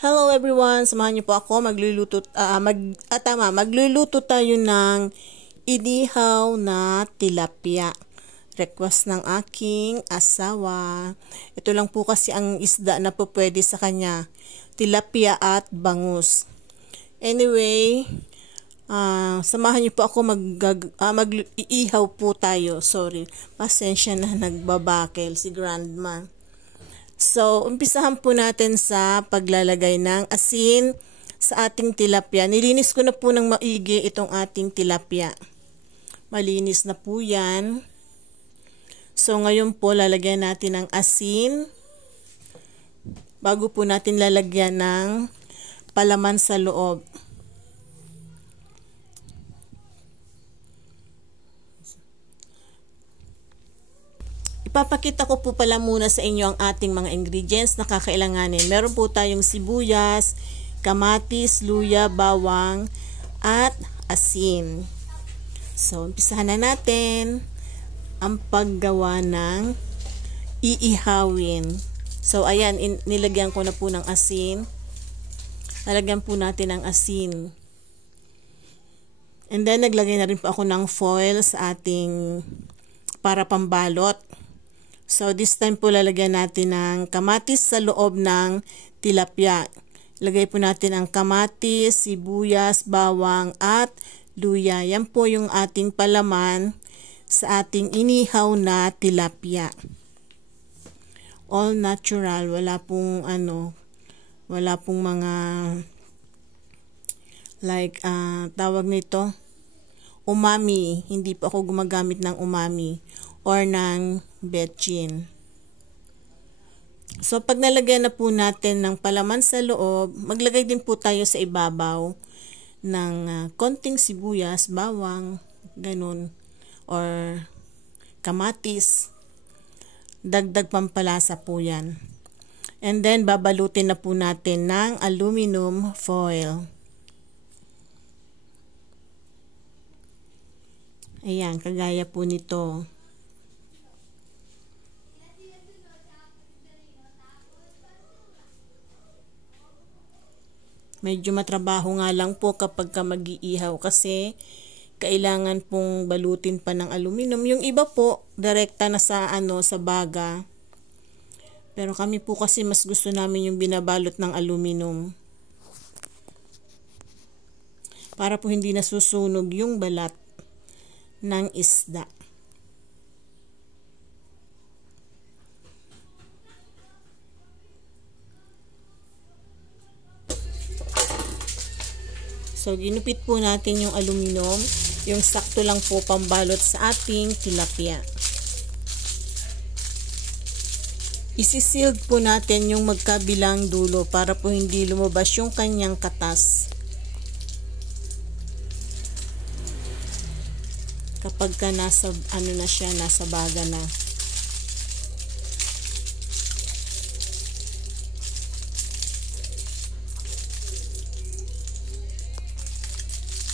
Hello everyone, samahan niyo po ako magluluto tayo ng inihaw na tilapia. Request ng aking asawa. Ito lang po kasi ang isda na po pwede sa kanya. Tilapia at bangus. Anyway, samahan niyo po ako mag-iihaw po tayo. Sorry, pasensya na nagbabakel si Grandma. So, umpisahan po natin sa paglalagay ng asin sa ating tilapia. Nilinis ko na po ng maigi itong ating tilapia. Malinis na po yan. So, ngayon po lalagyan natin ng asin. Bago po natin lalagyan ng palaman sa loob. Ipapakita ko po pala muna sa inyo ang ating mga ingredients na kakailanganin. Meron po tayong sibuyas, kamatis, luya, bawang, at asin. So, umpisahan na natin ang paggawa ng iihawin. So, ayan, nilagyan ko na po ng asin. Lalagyan po natin ng asin. And then, naglagay na rin po ako ng foil sa ating para pambalot. So, this time po lalagyan natin ng kamatis sa loob ng tilapia. Lagay po natin ang kamatis, sibuyas, bawang, at luya. Yan po yung ating palaman sa ating inihaw na tilapia. All natural. Wala pong mga tawag nito, umami. Hindi po ako gumagamit ng umami or ng betchin. So, pag nalagyan na po natin ng palaman sa loob, maglagay din po tayo sa ibabaw ng konting sibuyas, bawang, ganun, or kamatis. Dagdag pampalasa po yan. And then, babalutin na po natin ng aluminum foil. Ayan, kagaya po nito. Medyo matrabaho nga lang po kapag mag-iihaw kasi kailangan pong balutin pa ng aluminum. Yung iba po, direkta na sa baga. Pero kami po kasi mas gusto namin yung binabalot ng aluminum. Para po hindi nasusunog yung balat ng isda. So, ginupit po natin yung aluminum, yung sakto lang po pambalot sa ating tilapia. Isisealed po natin yung magkabilang dulo para po hindi lumabas yung kanyang katas. Kapag ka nasa baga na.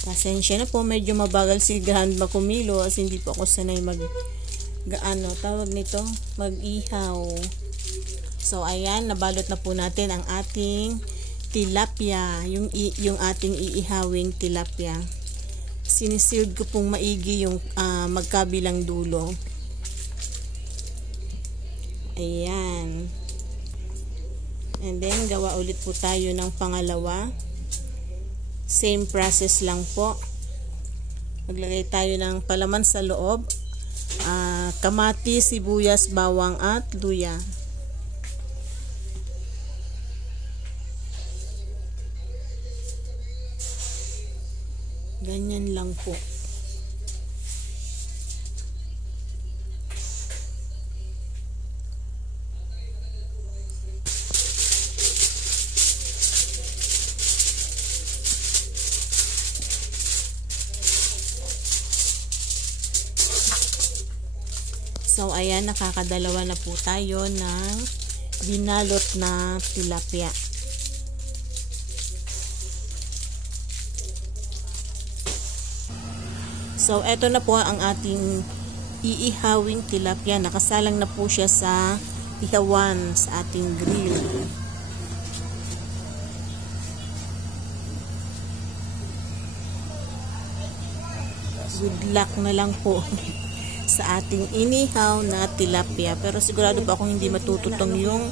Pasensya na po, medyo mabagal si Grandma kumilo as hindi po ako sanay mag-ihaw. So, ayan, nabalot na po natin ang ating tilapia, yung ating iihawing tilapia. Sinisealed ko pong maigi yung magkabilang dulo. Ayan. And then, gawa ulit po tayo ng pangalawa. Same process lang po. Maglagay tayo ng palaman sa loob. Kamatis, sibuyas, bawang, at luya. Ganyan lang po. So, ayan, nakakadalawa na po tayo ng binalot na tilapia. So, eto na po ang ating iihawing tilapia. Nakasalang na po siya sa ihawan sa ating grill. good luck na lang po sa ating inihaw na tilapia. Pero sigurado po akong hindi matututong yung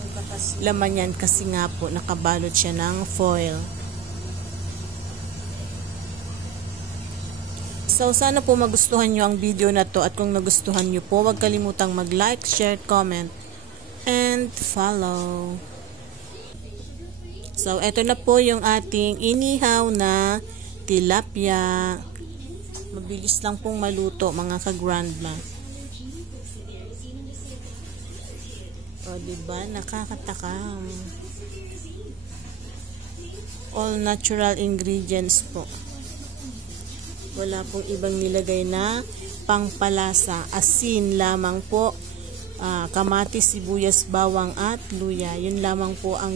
laman yan kasi nga po nakabalot siya ng foil. So sana po magustuhan nyo ang video na to, at kung nagustuhan nyo po, huwag kalimutang mag-like, share, comment, and follow. So eto na po yung ating inihaw na tilapia. Mabilis lang pong maluto mga ka-grandma. O diba, nakakatakam. All natural ingredients po. Wala pong ibang nilagay na pangpalasa. Asin lamang po, kamatis, sibuyas, bawang at luya. Yun lamang po ang